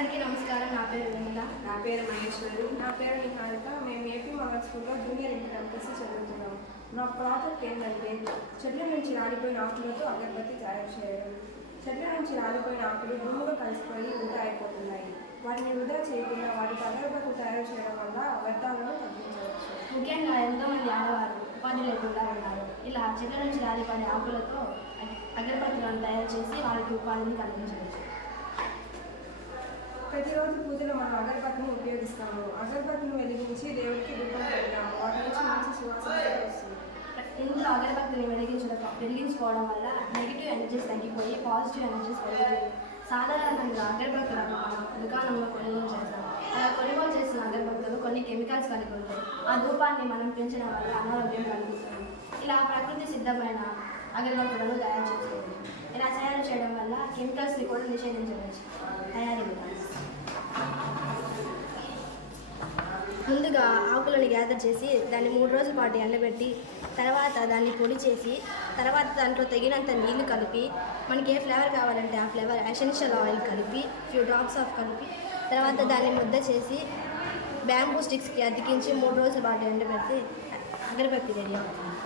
అందరికీ నమస్కారం. నా పేరు వెనిత. నా పేరు మహేశ్వరి. నా పేరు నిహారిక. మేము ఏపీ మోడల్ స్కూల్లో జూనియర్ ఇంటర్ ఎంపీసీ చదువుతున్నాం. నా ప్రాజెక్ట్ ఏంటంటే చెట్ల నుంచి రాలిపోయిన ఆకులతో అగరబత్తి తయారు చేయడం. చెట్ల నుంచి రాలిపోయిన ఆకులు భూమిలో కలిసిపోయి వృధా అయిపోతున్నాయి. వాటిని వృధా చేయకుండా వాటికి అగరబత్తి తయారు చేయడం వల్ల వ్యర్థాలను తగ్గించవచ్చు. ముఖ్యంగా ఎంతోమంది ఆడవారు ఉపాధి లేకుండా ఉన్నారు. ఇలా చెట్ల నుంచి రాలిపడే ఆకులతో అగరబత్తులను తయారు చేసి వారికి ఉపాధిని కలిగించవచ్చు. ప్రతిరోజు పూజలో మనం అగరబత్తిని ఉపయోగిస్తాము. అగరబత్తిని వెలిగించి దేవుడికి దీపం పెడతాము. వాటి నుంచి మంచి సువాసన వస్తుంది. ఇంట్లో అగరబత్తిని వెలిగించుకోవడం వల్ల నెగిటివ్ ఎనర్జీస్ తగ్గిపోయి పాజిటివ్ ఎనర్జీస్ పెరుగుతుంది. సాధారణంగా అగరబత్తులను మనం దుకాణంలో కొనుగోలు చేస్తాం. అలా కొనుగోలు చేసిన అగరబత్తులు కొన్ని కెమికల్స్ కలిగి ఉంటాయి. ఆ ధూపాన్ని మనం పెంచడం వల్ల అనారోగ్యం కలుగుతుంది. ఇలా ప్రకృతి సిద్ధమైన అగరబత్తులను తయారు చేసుకోవచ్చు. ఇలా తయారు చేయడం వల్ల కెమికల్స్ని కూడా నిషేధించవచ్చు. తయారీ విధానం: ముందుగా ఆకులను గ్యాదర్ చేసి దాన్ని 3 రోజుల పాటు ఎండబెట్టి తర్వాత దాన్ని పొడి చేసి తర్వాత దాంట్లో తగినంత నీళ్లు కలిపి మనకి ఏ ఫ్లేవర్ కావాలంటే ఆ ఫ్లేవర్ ఎసెన్షియల్ ఆయిల్ కలిపి ఫ్యూ డ్రాప్స్ ఆఫ్ కలిపి తర్వాత దాన్ని ముద్ద చేసి బ్యాంబూ స్టిక్స్కి అతికించి 3 రోజుల పాటు ఎండబెడితే అగరబత్తి రెడీ అవుతుంది.